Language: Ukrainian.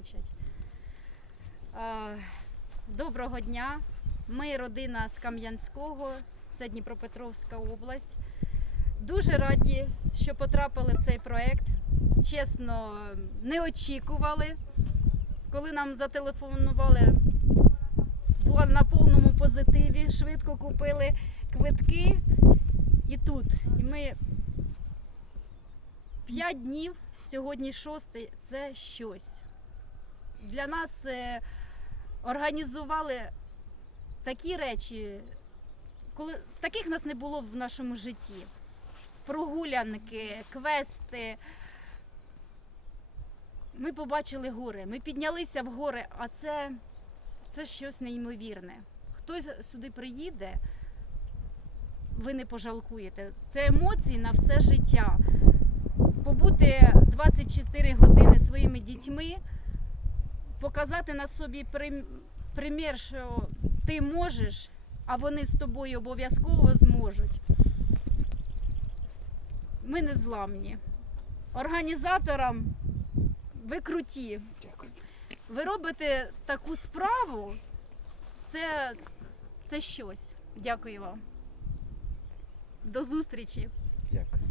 нервничать. Доброго дня. Ми родина з Кам'янського, це Дніпропетровська область. Дуже раді, що потрапили в цей проект. Чесно, не очікували. Коли нам зателефонували, була на повному позитиві, швидко купили квитки. І тут. І ми п'ять днів, сьогодні шостий, це щось. Для нас е, організували такі речі, коли таких нас не було в нашому житті. Прогулянки, квести. Ми побачили гори, ми піднялися в гори, а це, це щось неймовірне. Хтось сюди приїде, ви не пожалкуєте. Це емоції на все життя. Побути 24 години своїми дітьми, показати на собі примір, що ти можеш, а вони з тобою обов'язково зможуть. Ми не зламні. Організаторам ви круті. Ви робите таку справу. Це, це щось. Дякую вам. До зустрічі. Дякую.